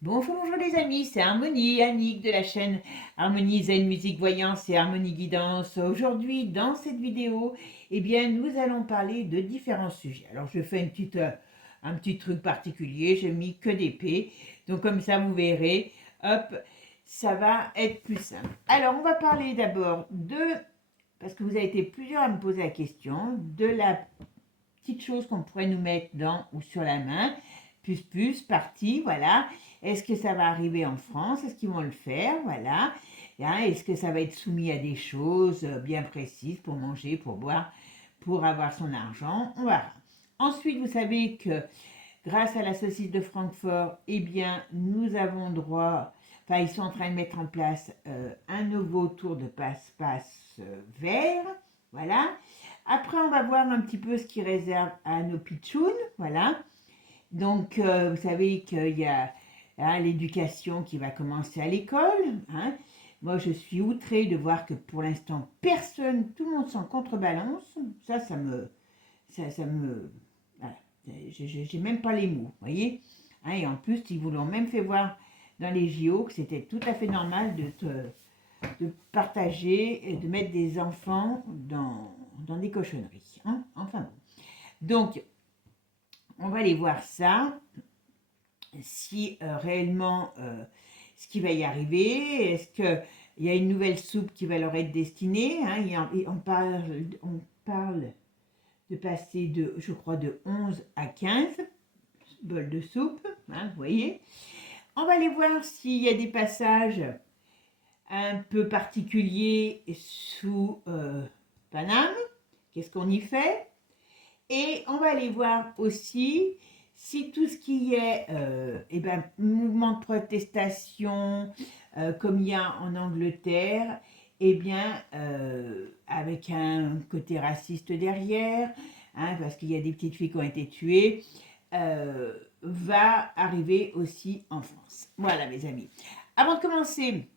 Bonjour, bonjour les amis, c'est Harmonie, Annick de la chaîne Harmonie Zen Musique Voyance et Harmonie Guidance. Aujourd'hui, dans cette vidéo, eh bien, nous allons parler de différents sujets. Alors, je fais un petit truc particulier, j'ai mis que des P, donc comme ça, vous verrez, hop, ça va être plus simple. Alors, on va parler d'abord parce que vous avez été plusieurs à me poser la question, de la petite chose qu'on pourrait nous mettre dans ou sur la main, partie, voilà. Est-ce que ça va arriver en France? Est-ce qu'ils vont le faire? Voilà. Hein, est-ce que ça va être soumis à des choses bien précises pour manger, pour boire, pour avoir son argent? On verra. Ensuite, vous savez que grâce à la saucisse de Francfort, eh bien, nous avons droit, enfin, ils sont en train de mettre en place un nouveau tour de passe-passe vert. Voilà. Après, on va voir un petit peu ce qu'ils réservent à nos pitchouns. Voilà. Donc, vous savez qu'il y a hein, l'éducation qui va commencer à l'école. Hein. Moi, je suis outrée de voir que pour l'instant, personne, tout le monde s'en contrebalance. Ça me, voilà. J'ai même pas les mots, vous voyez. Hein, et en plus, ils vous l'ont même fait voir dans les JO que c'était tout à fait normal de partager et de mettre des enfants dans des cochonneries. Hein. Enfin bon. Donc, on va aller voir ça, si réellement ce qui va y arriver, est-ce qu'il y a une nouvelle soupe qui va leur être destinée, hein, on parle de passer de, je crois, de 11 à 15 bols de soupe, hein, vous voyez. On va aller voir s'il y a des passages un peu particuliers sous Paname, qu'est-ce qu'on y fait. Et on va aller voir aussi si tout ce qui est mouvement de protestation, comme il y a en Angleterre, avec un côté raciste derrière, hein, parce qu'il y a des petites filles qui ont été tuées, va arriver aussi en France. Voilà, mes amis. Avant de commencer,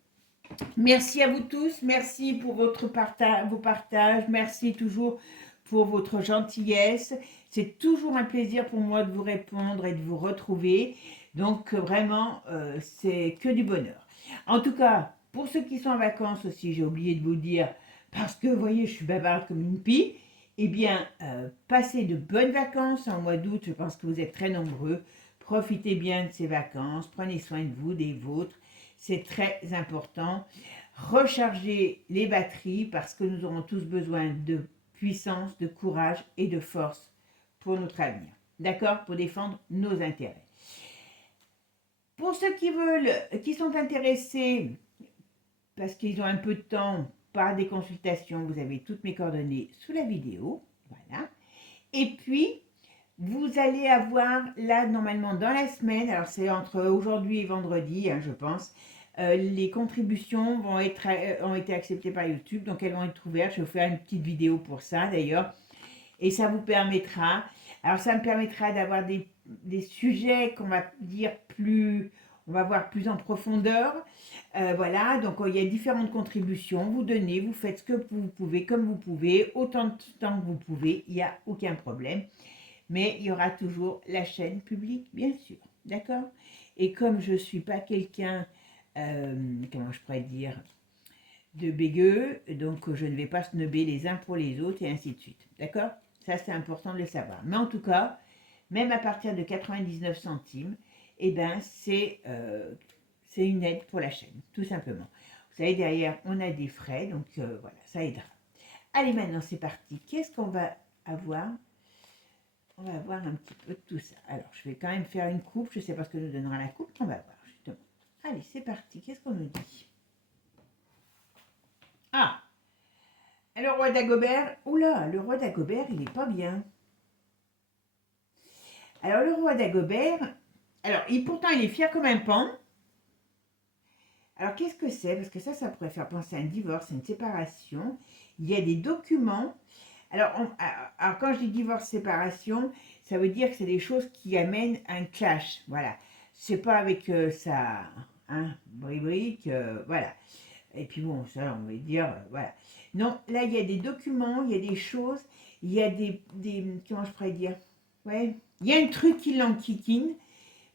merci à vous tous, merci pour vos partages, merci toujours pour votre gentillesse. C'est toujours un plaisir pour moi de vous répondre et de vous retrouver. Donc vraiment, c'est que du bonheur. En tout cas, pour ceux qui sont en vacances aussi, j'ai oublié de vous dire, parce que vous voyez, je suis bavarde comme une pie, eh bien, passez de bonnes vacances en mois d'août, je pense que vous êtes très nombreux. Profitez bien de ces vacances, prenez soin de vous, des vôtres. C'est très important. Rechargez les batteries parce que nous aurons tous besoin de puissance, de courage et de force pour notre avenir. D'accord? Pour défendre nos intérêts. Pour ceux qui sont intéressés, parce qu'ils ont un peu de temps, par des consultations, vous avez toutes mes coordonnées sous la vidéo. Voilà. Et puis, vous allez avoir là, normalement, dans la semaine, alors c'est entre aujourd'hui et vendredi, hein, je pense, les contributions ont été acceptées par YouTube, donc elles vont être ouvertes. Je vais vous faire une petite vidéo pour ça, d'ailleurs. Et ça vous permettra, alors ça me permettra d'avoir des sujets qu'on va dire on va voir plus en profondeur. Voilà, donc il y a différentes contributions. Vous donnez, vous faites ce que vous pouvez, comme vous pouvez, autant de temps que vous pouvez, il n'y a aucun problème. Mais il y aura toujours la chaîne publique, bien sûr. D'accord? Et comme je ne suis pas quelqu'un, comment je pourrais dire, de bégueux, donc je ne vais pas snobber les uns pour les autres et ainsi de suite. D'accord? Ça, c'est important de le savoir. Mais en tout cas, même à partir de 99 centimes, eh ben, c'est une aide pour la chaîne, tout simplement. Vous savez, derrière, on a des frais, donc voilà, ça aidera. Allez, maintenant, c'est parti. Qu'est-ce qu'on va avoir? On va voir un petit peu de tout ça. Alors, je vais quand même faire une coupe. Je ne sais pas ce que nous donnera la coupe. On va voir, justement. Allez, c'est parti. Qu'est-ce qu'on nous dit? Ah, le roi d'Agobert. Oula, le roi d'Agobert, il est pas bien. Alors, le roi d'Agobert, alors, pourtant, il est fier comme un pan. Alors, qu'est-ce que c'est? Parce que ça pourrait faire penser à un divorce, à une séparation. Il y a des documents. Alors, quand je dis divorce, séparation, ça veut dire que c'est des choses qui amènent un clash. Voilà. C'est pas avec ça, hein, brique, voilà. Et puis bon, ça, on va dire, voilà. Non, là, il y a des documents, il y a des choses, il y a comment je pourrais dire? Ouais, il y a un truc qui l'enquiquine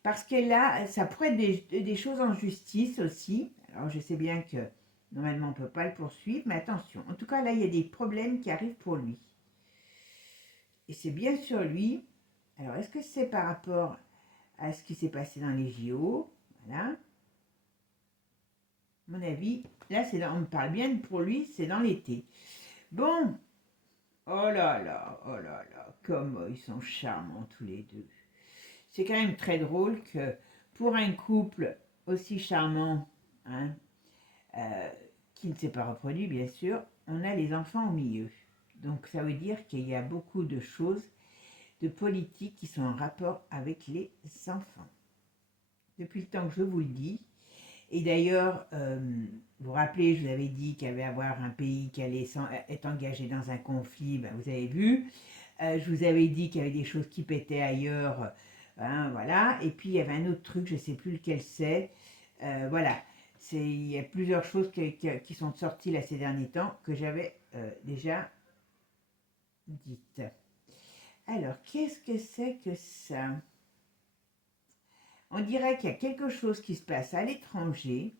parce que là, ça pourrait être des choses en justice aussi. Alors, je sais bien que normalement, on ne peut pas le poursuivre, mais attention. En tout cas, là, il y a des problèmes qui arrivent pour lui. Et c'est bien sur lui. Alors, est-ce que c'est par rapport à ce qui s'est passé dans les JO? Voilà. À mon avis, là, on me parle bien pour lui, c'est dans l'été. Bon. Oh là là, comme ils sont charmants tous les deux. C'est quand même très drôle que pour un couple aussi charmant, hein, euh, qui ne s'est pas reproduit bien sûr, on a les enfants au milieu. Donc ça veut dire qu'il y a beaucoup de choses, de politiques qui sont en rapport avec les enfants. Depuis le temps que je vous le dis, et d'ailleurs, vous vous rappelez, je vous avais dit qu'il y avait avoir un pays qui allait être engagé dans un conflit, ben vous avez vu. Je vous avais dit qu'il y avait des choses qui pétaient ailleurs, hein, voilà. Et puis il y avait un autre truc, je ne sais plus lequel c'est. Voilà, il y a plusieurs choses qui sont sorties là ces derniers temps que j'avais déjà dites. Alors, qu'est-ce que c'est que ça? On dirait qu'il y a quelque chose qui se passe à l'étranger.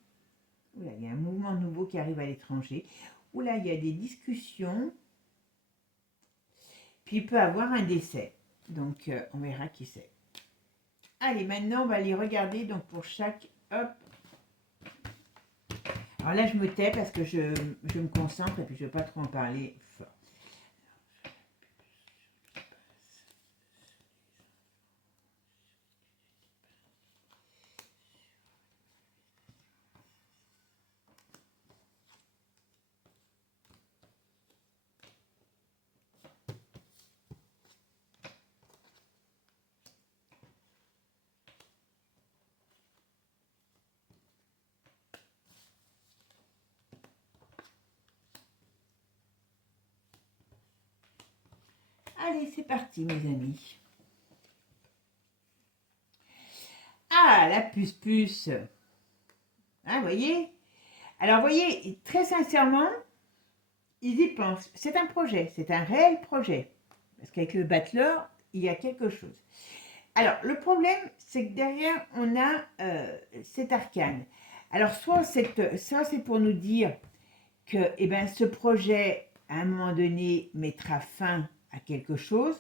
Oula, il y a un mouvement nouveau qui arrive à l'étranger. Oula, il y a des discussions. Puis il peut avoir un décès. Donc, on verra qui c'est. Allez, maintenant, on va aller regarder. Donc, pour chaque... Hop. Alors là, je me tais parce que je me concentre et puis je ne veux pas trop en parler fort. Allez, c'est parti, mes amis. Ah, la puce-puce. Ah, vous voyez? Alors, vous voyez, très sincèrement, ils y pensent. C'est un projet, c'est un réel projet. Parce qu'avec le battleur, il y a quelque chose. Alors, le problème, c'est que derrière, on a cet arcane. Alors, soit c'est pour nous dire que eh ben, ce projet, à un moment donné, mettra fin à quelque chose,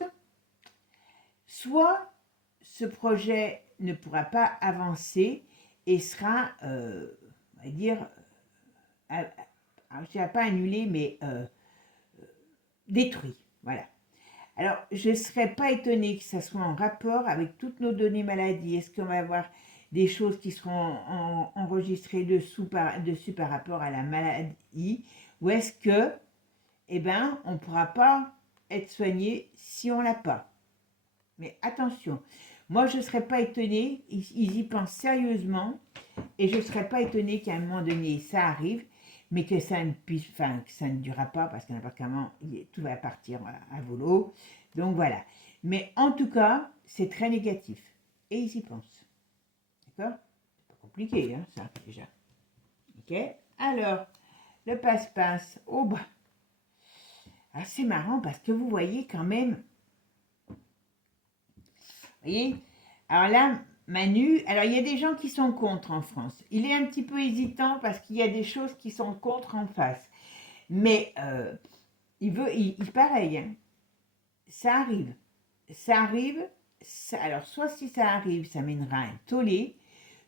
soit ce projet ne pourra pas avancer et sera, on va dire, je ne dirais pas annulé, mais détruit. Voilà. Alors, je ne serais pas étonnée que ça soit en rapport avec toutes nos données maladie. Est-ce qu'on va avoir des choses qui seront enregistrées dessus par rapport à la maladie? Ou est-ce que, eh ben, on ne pourra pas être soigné si on ne l'a pas? Mais attention, moi je ne serais pas étonnée, ils y pensent sérieusement, et je ne serais pas étonnée qu'à un moment donné ça arrive, mais que ça ne puisse, enfin, que ça ne durera pas, parce que n'importe comment, tout va partir à volo. Donc voilà. Mais en tout cas, c'est très négatif. Et ils y pensent. D'accord? C'est pas compliqué, hein, ça, déjà. Ok? Alors, le passe-passe. Oh bah. Ah, c'est marrant parce que vous voyez quand même. Vous voyez? Alors là, Manu, alors il y a des gens qui sont contre en France. Il est un petit peu hésitant parce qu'il y a des choses qui sont contre en face. Mais il pareil, hein, ça arrive. Ça arrive, alors soit si ça arrive, ça mènera un tollé,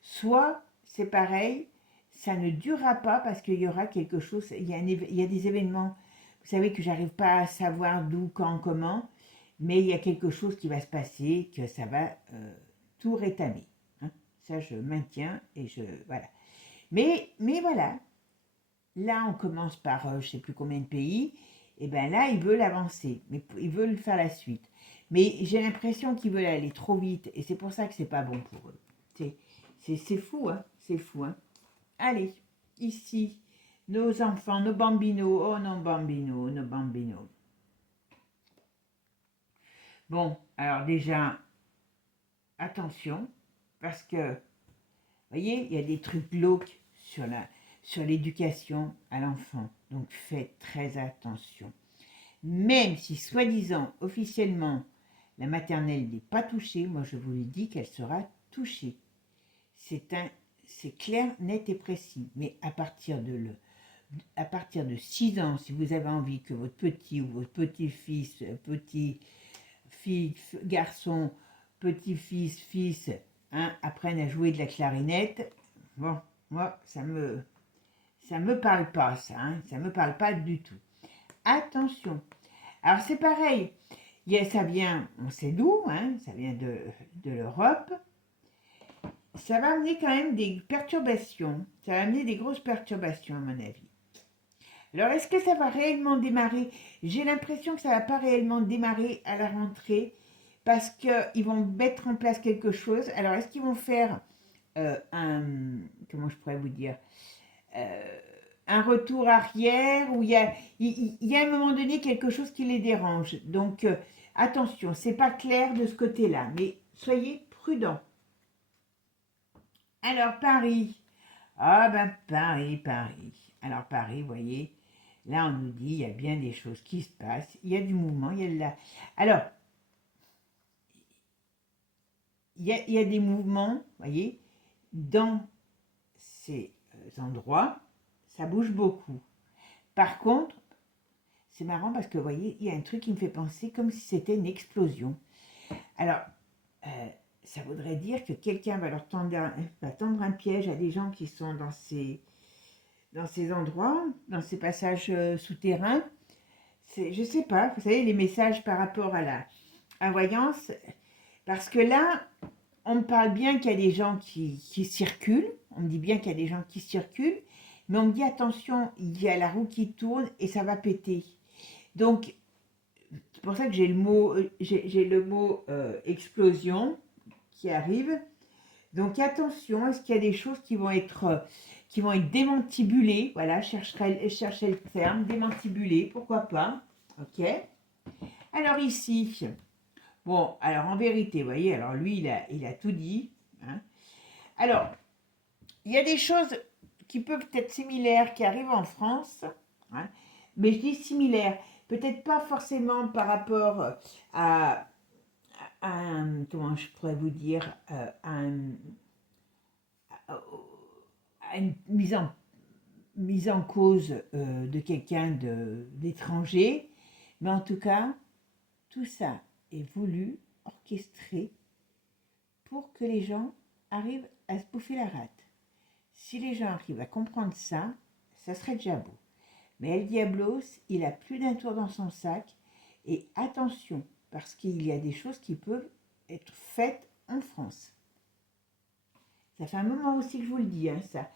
soit c'est pareil, ça ne durera pas parce qu'il y aura quelque chose, il y a des événements, vous savez que j'arrive pas à savoir d'où, quand, comment, mais il y a quelque chose qui va se passer, que ça va tout rétamer. Hein. Ça, je maintiens et voilà. Mais voilà, là, on commence par je ne sais plus combien de pays, et bien là, ils veulent avancer, mais ils veulent faire la suite. Mais j'ai l'impression qu'ils veulent aller trop vite, et c'est pour ça que c'est pas bon pour eux. C'est fou, hein, c'est fou, hein. Allez, ici, nos enfants, nos bambinos, oh nos bambinos, nos bambinos. Bon, alors déjà, attention, parce que, vous voyez, il y a des trucs glauques sur l'éducation à l'enfant. Donc faites très attention. Même si soi-disant, officiellement, la maternelle n'est pas touchée, moi je vous le dis qu'elle sera toucher. C'est clair, net et précis. Mais à partir de 6 ans, si vous avez envie que votre petit ou votre petit-fils, petit-fille, garçon, petit-fils, fils, apprennent à jouer de la clarinette, bon, moi, ça me parle pas, ça, ça me parle pas du tout. Attention. Alors, c'est pareil. Ça vient, on sait d'où, ça vient de l'Europe. Ça va amener quand même des perturbations. Ça va amener des grosses perturbations, à mon avis. Alors, est-ce que ça va réellement démarrer? J'ai l'impression que ça ne va pas réellement démarrer à la rentrée parce qu'ils vont mettre en place quelque chose. Alors, est-ce qu'ils vont faire comment je pourrais vous dire, un retour arrière où il y a à un moment donné quelque chose qui les dérange. Donc, attention, c'est pas clair de ce côté-là, mais soyez prudents. Alors, Paris. Ah ben, Paris. Alors, Paris, vous voyez, là, on nous dit, il y a bien des choses qui se passent. Il y a du mouvement, il y a de la... Alors, il y a des mouvements, vous voyez, dans ces endroits, ça bouge beaucoup. Par contre, c'est marrant parce que, vous voyez, il y a un truc qui me fait penser comme si c'était une explosion. Alors, ça voudrait dire que quelqu'un va tendre un piège à des gens qui sont dans ces endroits, dans ces passages souterrains. Je ne sais pas, vous savez, les messages par rapport à la voyance, parce que là, on me parle bien qu'il y a des gens qui circulent, on me dit bien qu'il y a des gens qui circulent, mais on me dit attention, il y a la roue qui tourne et ça va péter. Donc, c'est pour ça que j'ai le mot, explosion qui arrive. Donc, attention, est-ce qu'il y a des choses qui vont être démantibulées? Voilà, je cherchais le terme, démantibulées, pourquoi pas. Ok. Alors ici, bon, alors en vérité, vous voyez, alors lui, il a tout dit. Alors, il y a des choses qui peuvent être similaires qui arrivent en France, mais je dis similaires, peut-être pas forcément par rapport à comment je pourrais vous dire, à une mise en cause de quelqu'un d'étranger, mais en tout cas, tout ça est voulu, orchestré, pour que les gens arrivent à se bouffer la rate. Si les gens arrivent à comprendre ça, ça serait déjà beau. Mais El Diablos, il a plus d'un tour dans son sac. Et attention, parce qu'il y a des choses qui peuvent être faites en France. Ça fait un moment aussi que je vous le dis, ça.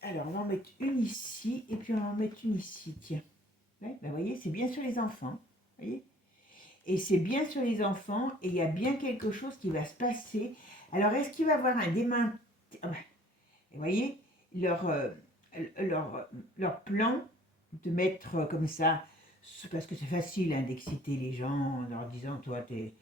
Alors, on va en mettre une ici, et puis on va en mettre une ici, tiens. Ouais, ben, vous voyez, c'est bien sur les enfants. Voyez, et c'est bien sur les enfants, et il y a bien quelque chose qui va se passer. Alors, est-ce qu'il va y avoir un démain... Vous voyez, leur plan de mettre comme ça, parce que c'est facile d'exciter les gens en leur disant, toi, t'es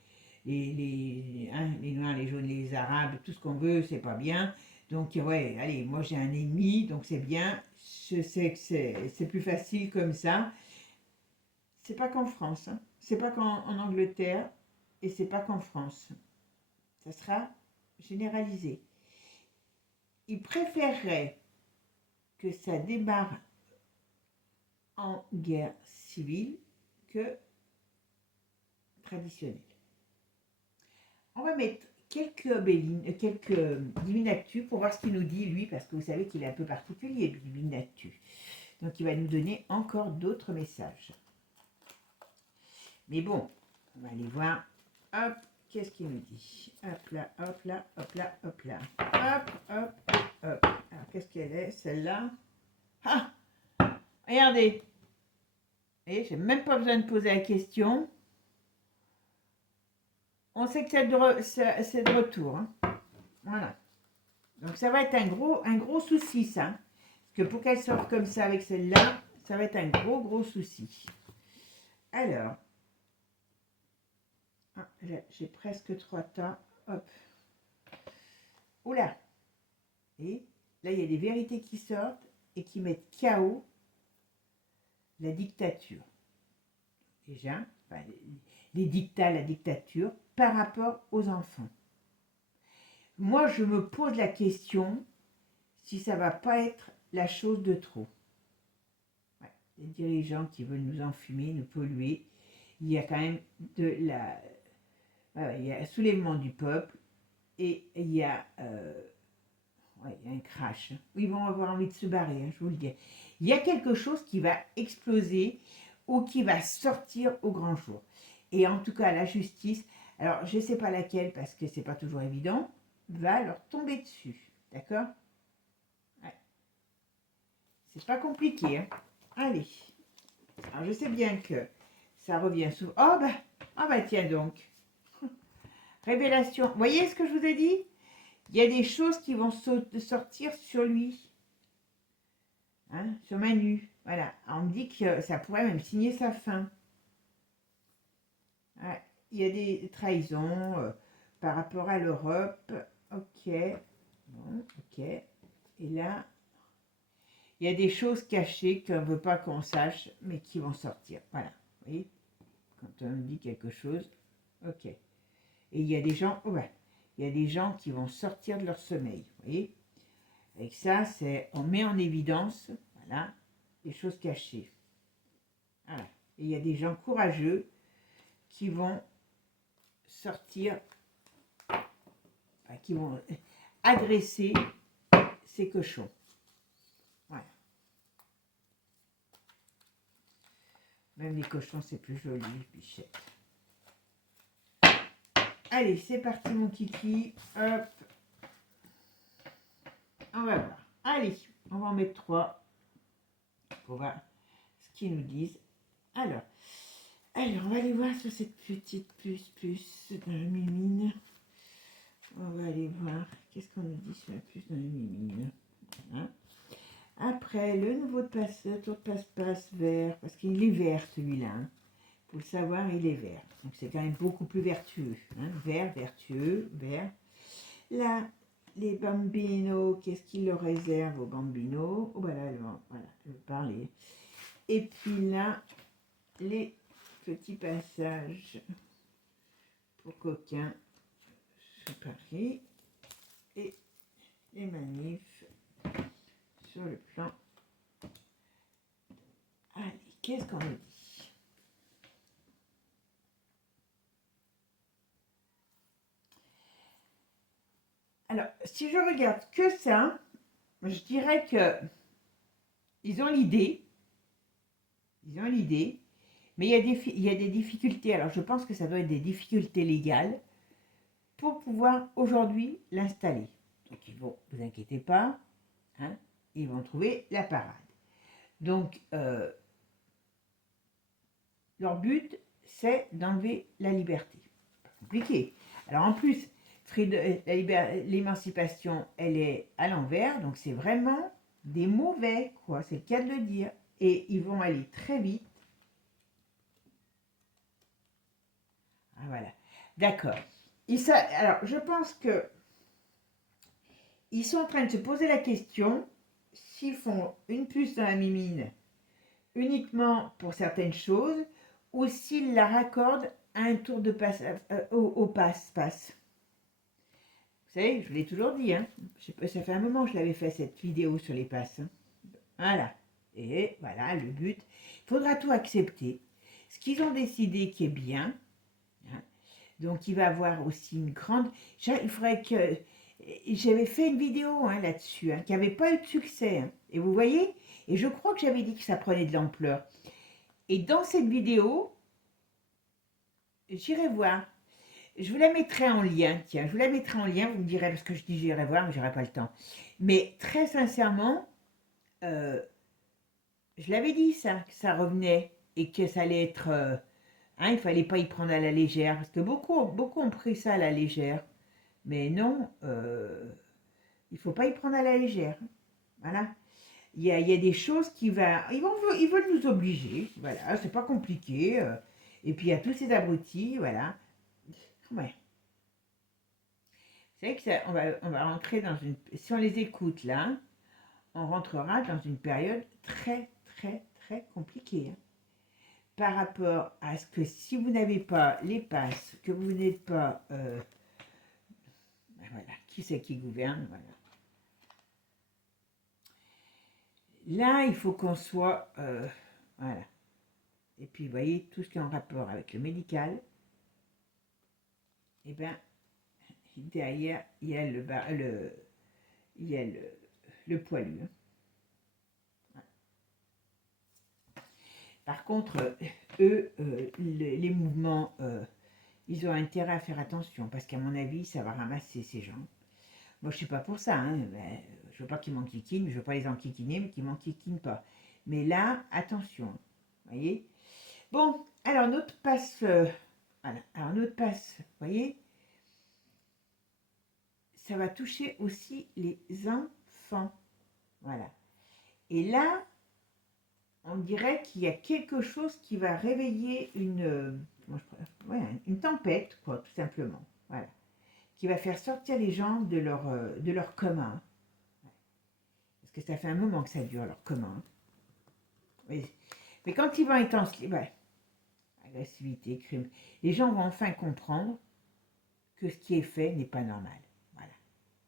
les noirs, les jaunes, les arabes, tout ce qu'on veut, c'est pas bien. Donc, ouais, allez, moi j'ai un ennemi, donc c'est bien. Je sais que c'est plus facile comme ça. C'est pas qu'en France, c'est pas qu'en Angleterre, et c'est pas qu'en France. Ça sera généralisé. Ils préféreraient que ça démarre en guerre civile que traditionnelle. On va mettre quelques divinactus pour voir ce qu'il nous dit, lui, parce que vous savez qu'il est un peu particulier, divinactus. Donc, il va nous donner encore d'autres messages. Mais bon, on va aller voir. Hop, qu'est-ce qu'il nous dit? Hop là, hop là, hop là, hop là. Hop, hop, hop. Alors, qu'est-ce qu'elle est, celle-là? Ah! Regardez. Et j'ai même pas besoin de poser la question. On sait que c'est de retour. Voilà. Donc, ça va être un gros souci, ça. Parce que pour qu'elle sorte comme ça avec celle-là, ça va être un gros souci. Alors. Ah, là, j'ai presque 3 tas. Hop. Oula. Et là, il y a des vérités qui sortent et qui mettent KO la dictature. Déjà, enfin, les dictats, la dictature, par rapport aux enfants. Moi, je me pose la question si ça va pas être la chose de trop. Ouais, les dirigeants qui veulent nous enfumer, nous polluer, il y a quand même il y a un soulèvement du peuple et il y a, il y a un crash. Ils vont avoir envie de se barrer, hein, je vous le dis. Il y a quelque chose qui va exploser ou qui va sortir au grand jour. Et en tout cas, la justice, alors je ne sais pas laquelle parce que c'est pas toujours évident, va leur tomber dessus. D'accord? Ouais. C'est pas compliqué, hein. Allez. Alors je sais bien que ça revient souvent. Oh bah tiens donc. Révélation. Vous voyez ce que je vous ai dit? Il y a des choses qui vont sortir sur lui. Hein, sur Manu. Voilà. On me dit que ça pourrait même signer sa fin. Ouais. Il y a des trahisons par rapport à l'Europe. Ok. Bon, ok. Et là, il y a des choses cachées qu'on ne veut pas qu'on sache, mais qui vont sortir. Voilà. Vous voyez? Quand on me dit quelque chose, ok. Et il y a des gens, il y a des gens qui vont sortir de leur sommeil. Vous voyez? Avec ça, on met en évidence, voilà, des choses cachées. Voilà. Et il y a des gens courageux qui vont sortir, qui vont agresser ces cochons. Voilà. Même les cochons, c'est plus joli, bichette. Allez, c'est parti mon kiki. Hop. On va voir. Allez, on va en mettre 3 pour voir ce qu'ils nous disent. Alors, on va aller voir sur cette petite puce dans la mimine. On va aller voir qu'est-ce qu'on nous dit sur la puce dans la mimine. Voilà. Après, le nouveau tour de passe-passe vert, parce qu'il est vert celui-là. Hein. Pour le savoir, il est vert. Donc c'est quand même beaucoup plus vertueux. Hein. Vert, vertueux, vert. Là, les bambinos, qu'est-ce qu'il leur réserve aux bambinos? Oh, voilà, elle veut parler. Et puis là, les petits passages pour coquins séparés. Et les manifs sur le plan. Allez, qu'est-ce qu'on me dit? Alors, si je regarde que ça, je dirais que ils ont l'idée, mais il y a des difficultés. Alors, je pense que ça doit être des difficultés légales pour pouvoir aujourd'hui l'installer. Donc, ils vont, vous inquiétez pas, hein, ils vont trouver la parade. Donc, leur but, c'est d'enlever la liberté. Pas compliqué. Alors, en plus, l'émancipation, elle est à l'envers, donc c'est vraiment des mauvais, quoi, c'est le cas de le dire. Et ils vont aller très vite. Ah, voilà, d'accord. Alors, je pense que ils sont en train de se poser la question s'ils font une puce dans la mimine uniquement pour certaines choses ou s'ils la raccordent à un tour de passe au passe-passe. Vous savez, je vous l'ai toujours dit, hein. Ça fait un moment que je l'avais fait cette vidéo sur les passes. Hein. Voilà. Et voilà, le but. Il faudra tout accepter. Ce qu'ils ont décidé qui est bien. Hein. Donc, il va y avoir aussi une grande... Il faudrait que... J'avais fait une vidéo hein, là-dessus, hein, qui n'avait pas eu de succès. Hein. Et vous voyez, et je crois que j'avais dit que ça prenait de l'ampleur. Et dans cette vidéo, j'irai voir. Je vous la mettrai en lien, tiens, je vous la mettrai en lien, vous me direz, parce que je dis j'irai voir, mais j'aurai pas le temps. Mais très sincèrement, je l'avais dit ça, que ça revenait et que ça allait être... hein, il fallait pas y prendre à la légère, parce que beaucoup ont pris ça à la légère. Mais non, il faut pas y prendre à la légère. Voilà. Il y a des choses qui ils veulent nous obliger, voilà, c'est pas compliqué. Et puis il y a tous ces abrutis, voilà. Ouais. C'est vrai que on va rentrer dans une... Si on les écoute là, on rentrera dans une période très, très, très compliquée. Hein. par rapport à ce que si vous n'avez pas les passes, que vous n'êtes pas... ben voilà, qui c'est qui gouverne, voilà. Là, il faut qu'on soit... voilà. Et puis, vous voyez, tout ce qui est en rapport avec le médical, et bien, derrière, il y a il y a le poilu. Hein. Par contre, eux, les mouvements, ils ont intérêt à faire attention, parce qu'à mon avis, ça va ramasser ces gens. Moi, je suis pas pour ça, hein, mais je veux pas qu'ils m'enquiquinent, je veux pas les enquiquiner, mais qu'ils m'enquiquinent pas. Mais là, attention, vous voyez. Bon, alors notre passe, voilà, alors notre passe, vous voyez, ça va toucher aussi les enfants, voilà. Et là, on dirait qu'il y a quelque chose qui va réveiller ouais, une tempête, quoi, tout simplement, voilà, qui va faire sortir les gens de leur commun. Parce que ça fait un moment que ça dure, leur commun. Oui. Mais quand ils vont être ouais, agressivité, crime, les gens vont enfin comprendre que ce qui est fait n'est pas normal. Voilà.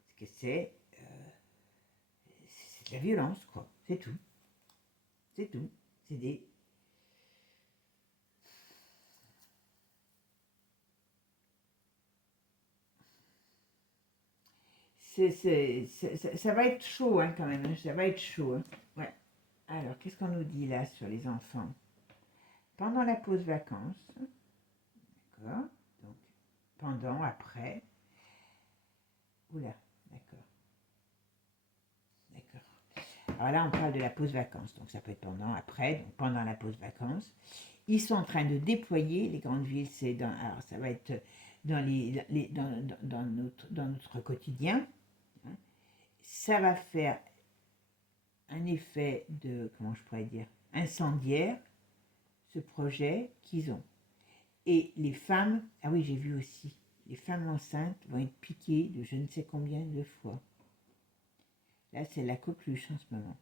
Ce que c'est de la violence, quoi. C'est tout. C'est tout. C'est des... Ça va être chaud, hein, quand même. Hein. Ça va être chaud. Hein. Ouais. Alors, qu'est-ce qu'on nous dit là sur les enfants? Pendant la pause vacances, d'accord. Donc, pendant, après. Oula, d'accord. D'accord. Alors là, on parle de la pause vacances. Donc, ça peut être pendant, après. Donc, pendant la pause vacances. Ils sont en train de déployer les grandes villes. Alors, ça va être dans notre quotidien. Hein. Ça va faire un effet de, comment je pourrais dire, incendiaire, ce projet qu'ils ont. Et les femmes, ah oui, j'ai vu aussi, les femmes enceintes vont être piquées de je ne sais combien de fois. Là, c'est la coqueluche en ce moment.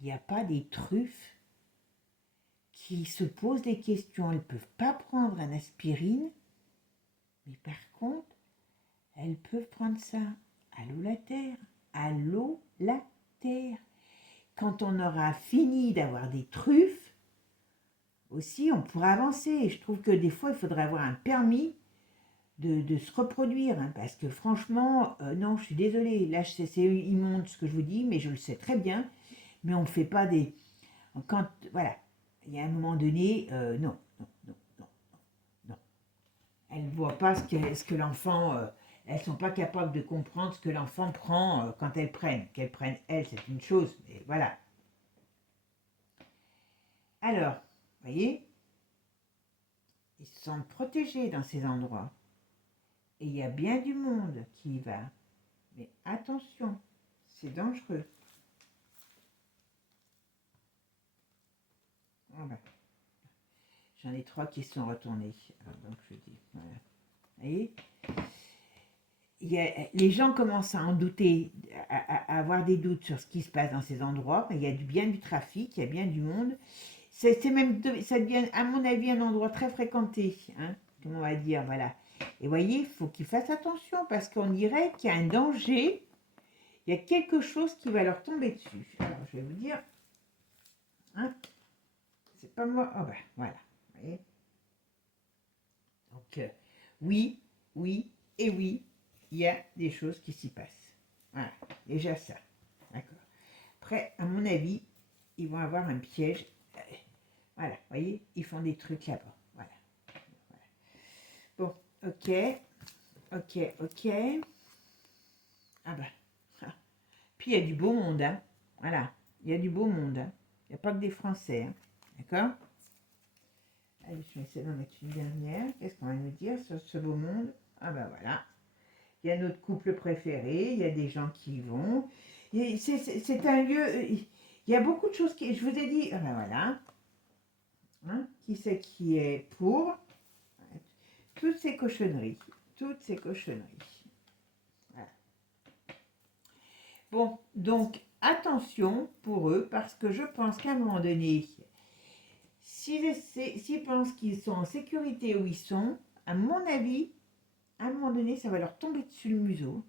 Il n'y a pas des truffes qui se posent des questions. Elles ne peuvent pas prendre un aspirine, mais par contre, elles peuvent prendre ça. Allô la terre, allô la terre. Quand on aura fini d'avoir des truffes, aussi, on pourra avancer. Je trouve que des fois, il faudrait avoir un permis de se reproduire. Hein, parce que franchement, non, je suis désolée. Là, c'est immonde ce que je vous dis, mais je le sais très bien. Mais on ne fait pas des... Quand, voilà, il y a un moment donné, non, non, non, non, non. Elles ne voient pas ce que l'enfant... elles ne sont pas capables de comprendre ce que l'enfant prend quand elles prennent. Qu'elles prennent, elles, c'est une chose. Mais voilà. Alors, vous voyez, ils se sentent protégés dans ces endroits. Et il y a bien du monde qui y va. Mais attention, c'est dangereux. Voilà. J'en ai 3 qui sont retournés. Alors, donc je dis, voilà. Vous voyez, les gens commencent à en douter, à avoir des doutes sur ce qui se passe dans ces endroits. Il y a bien du trafic, il y a bien du monde. Ça devient, à mon avis, un endroit très fréquenté, hein, comme on va dire, voilà. Et vous voyez, il faut qu'ils fassent attention parce qu'on dirait qu'il y a un danger, il y a quelque chose qui va leur tomber dessus. Alors, je vais vous dire, hein, c'est pas moi, oh ben, voilà, vous voyez. Donc, oui, oui et oui, il y a des choses qui s'y passent. Voilà, déjà ça, d'accord. Après, à mon avis, ils vont avoir un piège. Voilà, vous voyez, ils font des trucs là-bas. Voilà. Bon, ok, ok, ok. Ah ben, ah. Puis il y a du beau monde, hein. Voilà, il y a du beau monde. Hein. Il n'y a pas que des Français, hein. D'accord. Allez, je vais essayer d'en mettre une dernière. Qu'est-ce qu'on va nous dire sur ce beau monde? Ah ben voilà. Il y a notre couple préféré, il y a des gens qui y vont. C'est un lieu... Il y a beaucoup de choses qui... Je vous ai dit... Ah ben voilà. Hein, qui c'est qui est pour toutes ces cochonneries. Toutes ces cochonneries. Voilà. Bon, donc attention pour eux, parce que je pense qu'à un moment donné, s'ils pensent qu'ils sont en sécurité où ils sont, à mon avis, à un moment donné, ça va leur tomber dessus le museau.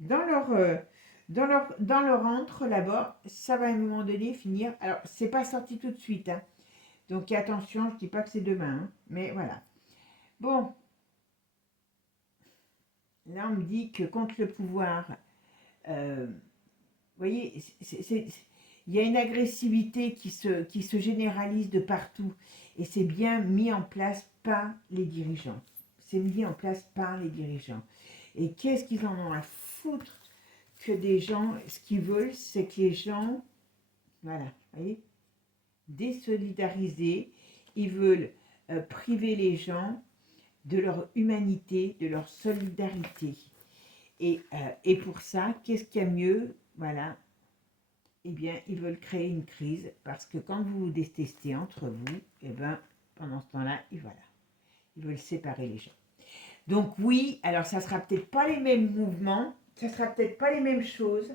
Dans leur antre là-bas, ça va à un moment donné finir. Alors, c'est pas sorti tout de suite, hein. Donc attention, je dis pas que c'est demain, hein, mais voilà. Bon, là on me dit que contre le pouvoir, vous voyez, il y a une agressivité qui se généralise de partout. Et c'est bien mis en place par les dirigeants. C'est mis en place par les dirigeants. Et qu'est-ce qu'ils en ont à foutre que des gens, ce qu'ils veulent, c'est que les gens, voilà, vous voyez, désolidariser, ils veulent priver les gens de leur humanité, de leur solidarité. Et pour ça, qu'est-ce qu'il y a mieux? Voilà, eh bien, ils veulent créer une crise parce que quand vous vous détestez entre vous, eh bien, pendant ce temps-là, voilà, ils veulent séparer les gens. Donc oui, alors ça sera peut-être pas les mêmes mouvements, ça sera peut-être pas les mêmes choses,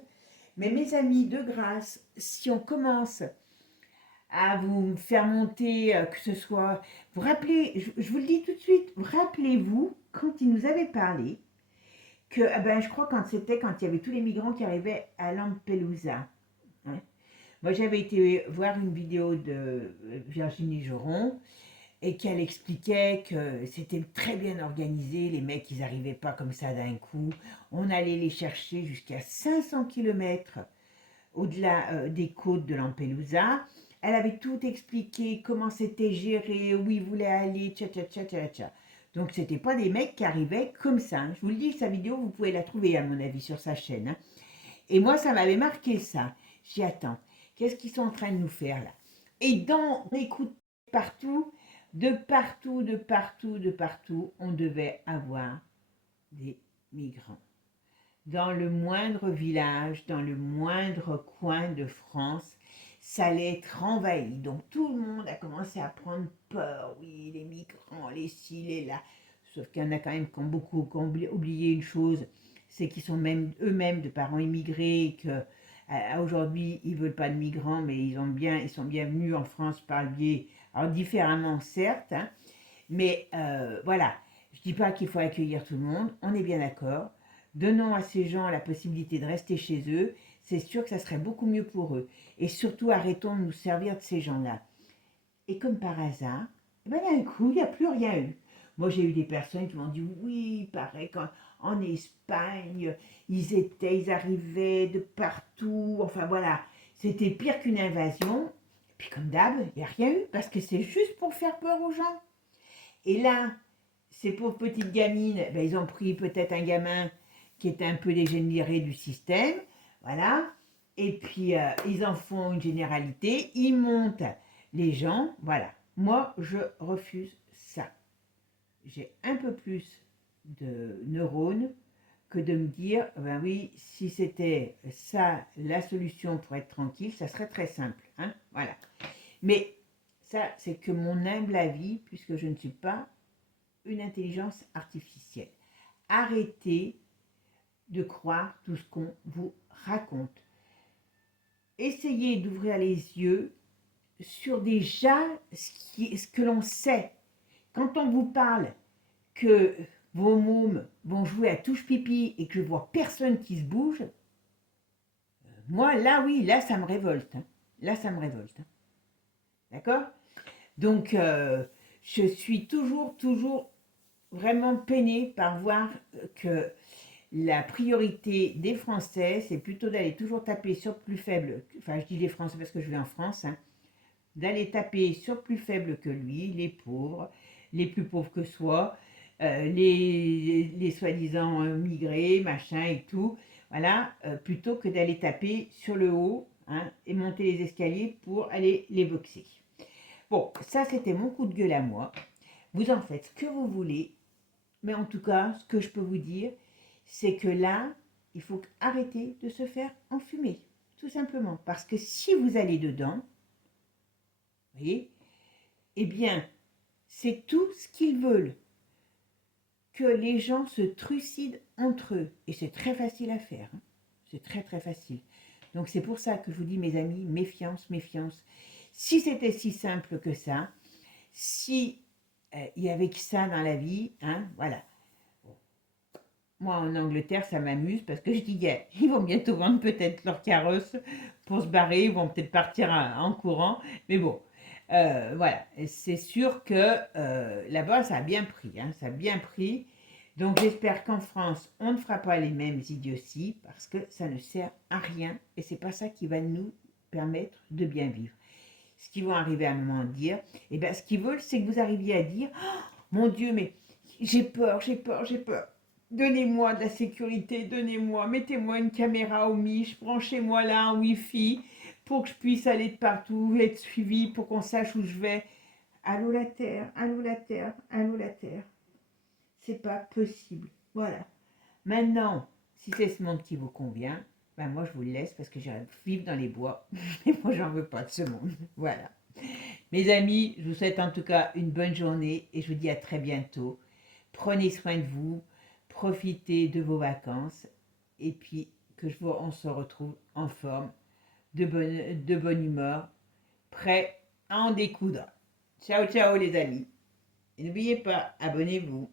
mais mes amis, de grâce, si on commence à vous faire monter, que ce soit, vous rappelez, je vous le dis tout de suite, rappelez-vous quand il nous avait parlé que, je crois quand il y avait tous les migrants qui arrivaient à Lampedusa. Hein. Moi, j'avais été voir une vidéo de Virginie Joron et qu'elle expliquait que c'était très bien organisé. Les mecs, ils n'arrivaient pas comme ça d'un coup. On allait les chercher jusqu'à 500 km au-delà des côtes de Lampedusa. Elle avait tout expliqué, comment c'était géré, où ils voulaient aller, tcha tcha tcha tcha tcha. Donc, c'était pas des mecs qui arrivaient comme ça. Hein. Je vous le dis, sa vidéo, vous pouvez la trouver, à mon avis, sur sa chaîne. Hein. Et moi, ça m'avait marqué ça. J'y attends. Qu'est-ce qu'ils sont en train de nous faire là? Et on écoute partout, de partout, de partout, de partout, on devait avoir des migrants. Dans le moindre village, dans le moindre coin de France, ça allait être envahi. Donc tout le monde a commencé à prendre peur. Oui, les migrants, les ci, les là. Sauf qu'il y en a quand même qui ont oublié une chose, c'est qu'ils sont même eux-mêmes de parents immigrés et que aujourd'hui ils veulent pas de migrants, mais ils sont bienvenus en France par le biais, alors différemment certes, hein, mais voilà. Je dis pas qu'il faut accueillir tout le monde, on est bien d'accord. Donnons à ces gens la possibilité de rester chez eux, c'est sûr que ça serait beaucoup mieux pour eux. Et surtout, arrêtons de nous servir de ces gens-là. Et comme par hasard, d'un coup, il n'y a plus rien eu. Moi, j'ai eu des personnes qui m'ont dit, oui, il paraît qu'en Espagne, ils arrivaient de partout. Enfin, voilà, c'était pire qu'une invasion. Et puis, comme d'hab, il n'y a rien eu, parce que c'est juste pour faire peur aux gens. Et là, ces pauvres petites gamines, ils ont pris peut-être un gamin qui est un peu dégénéré du système, voilà, et puis ils en font une généralité, ils montent les gens, voilà. Moi, je refuse ça. J'ai un peu plus de neurones que de me dire, oui, si c'était ça la solution pour être tranquille, ça serait très simple, hein, voilà. Mais ça, c'est que mon humble avis, puisque je ne suis pas une intelligence artificielle. Arrêtez de croire tout ce qu'on vous raconte. Essayez d'ouvrir les yeux sur déjà ce que l'on sait. Quand on vous parle que vos mômes vont jouer à touche pipi et que je vois personne qui se bouge, moi là oui, là ça me révolte. Hein. Là ça me révolte. Hein. D'accord? Donc je suis toujours vraiment peinée par voir que la priorité des Français, c'est plutôt d'aller toujours taper sur plus faible, enfin je dis les Français parce que je vais en France, hein, d'aller taper sur plus faible que lui, les pauvres, les plus pauvres que soi, les soi-disant migrés, machin et tout, voilà, plutôt que d'aller taper sur le haut, hein, et monter les escaliers pour aller les boxer. Bon, ça c'était mon coup de gueule à moi. Vous en faites ce que vous voulez, mais en tout cas, ce que je peux vous dire, c'est que là, il faut arrêter de se faire enfumer, tout simplement. Parce que si vous allez dedans, vous voyez, eh bien, c'est tout ce qu'ils veulent. Que les gens se trucident entre eux. Et c'est très facile à faire. Hein. C'est très facile. Donc c'est pour ça que je vous dis, mes amis, méfiance, méfiance. Si c'était si simple que ça, si il y avait que ça dans la vie, hein, voilà. Moi, en Angleterre, ça m'amuse parce que je dis, yeah, ils vont bientôt vendre peut-être leur carrosse pour se barrer, ils vont peut-être partir en courant, mais bon, voilà, c'est sûr que là-bas, ça a bien pris, hein, ça a bien pris. Donc, j'espère qu'en France, on ne fera pas les mêmes idioties parce que ça ne sert à rien et c'est pas ça qui va nous permettre de bien vivre. Ce qu'ils vont arriver à un moment de dire, et ben, ce qu'ils veulent, c'est que vous arriviez à dire, oh, mon Dieu, mais j'ai peur, j'ai peur, j'ai peur. Donnez-moi de la sécurité, donnez-moi, mettez-moi une caméra au Mich, branchez-moi là un Wi-Fi pour que je puisse aller de partout, être suivi, pour qu'on sache où je vais. Allô la Terre, allô la Terre, allô la Terre. C'est pas possible. Voilà. Maintenant, si c'est ce monde qui vous convient, ben moi je vous le laisse parce que j'irai vivre dans les bois. Mais moi j'en veux pas de ce monde. Voilà. Mes amis, je vous souhaite en tout cas une bonne journée et je vous dis à très bientôt. Prenez soin de vous, profitez de vos vacances et puis on se retrouve en forme, de bonne humeur, prêt à en découdre. Ciao, ciao les amis. Et n'oubliez pas, abonnez-vous.